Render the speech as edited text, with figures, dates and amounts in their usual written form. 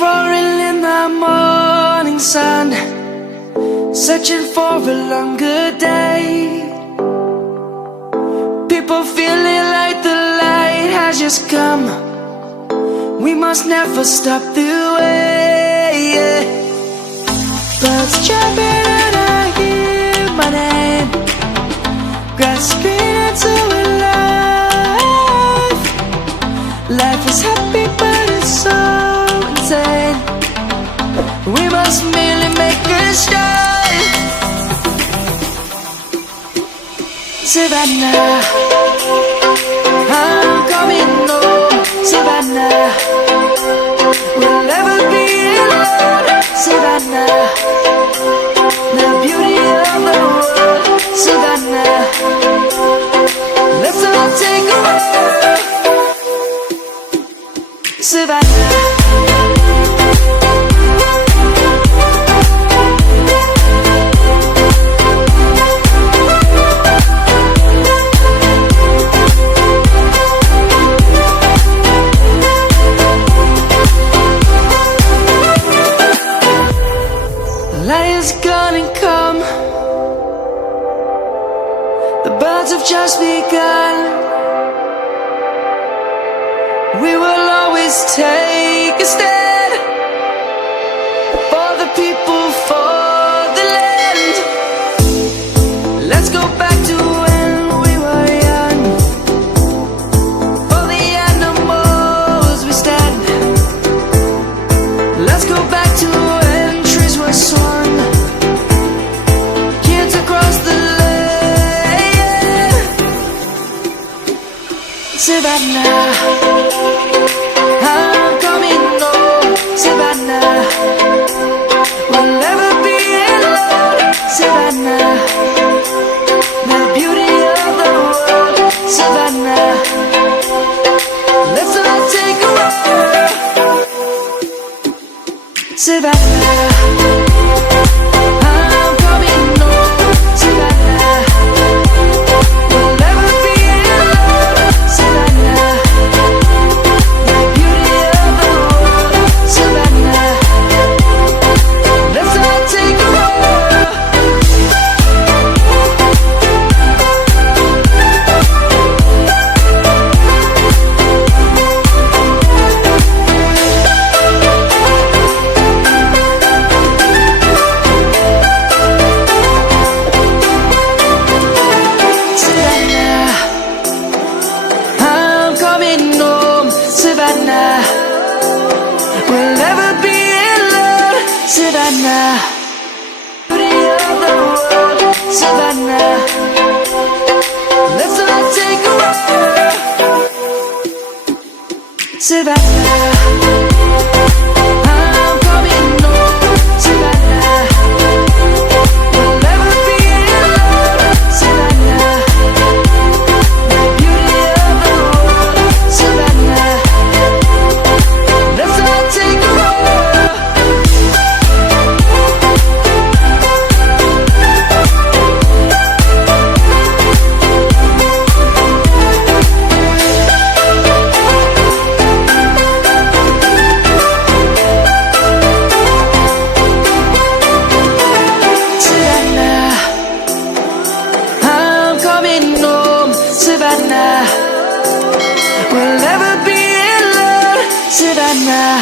roaring in the morning sun, searching for a longer day. People feeling like the light has just come. We must never stop the way. Birds chirping and I hear my name, grasping into a life. Life is happy but it's so insane. We must merely make a start. Savannah, I'm coming home. Savannah, we'll never be alone. Savannah, the beauty of the world. Savannah, let's all take a walk. Savannah, light is gonna come. The birds have just begun. We will always take a stand for the people, for the land. Let's go back to when we were young. For the animals we stand. Let's go back to when trees were swung, kids across the land. Savannah, I'm coming home. Savannah, we'll never be alone. Savannah, the beauty of the world. Savannah, let's all take a walk. Savannah, I'm coming home. Savannah, we'll never be alone. Savannah, the beauty of the world. Savannah, let's all take a walk. Savannah, I'm coming home. Savannah, we'll never be alone. Savannah, beauty of the world. Savannah, let's all take a walk. Savannah, I'm coming home. Savannah, we'll never be alone. Savannah, the beauty of the world. Savannah, let's all take a walk. Savannah, I'm coming home. Savannah, we'll never be alone. Savannah.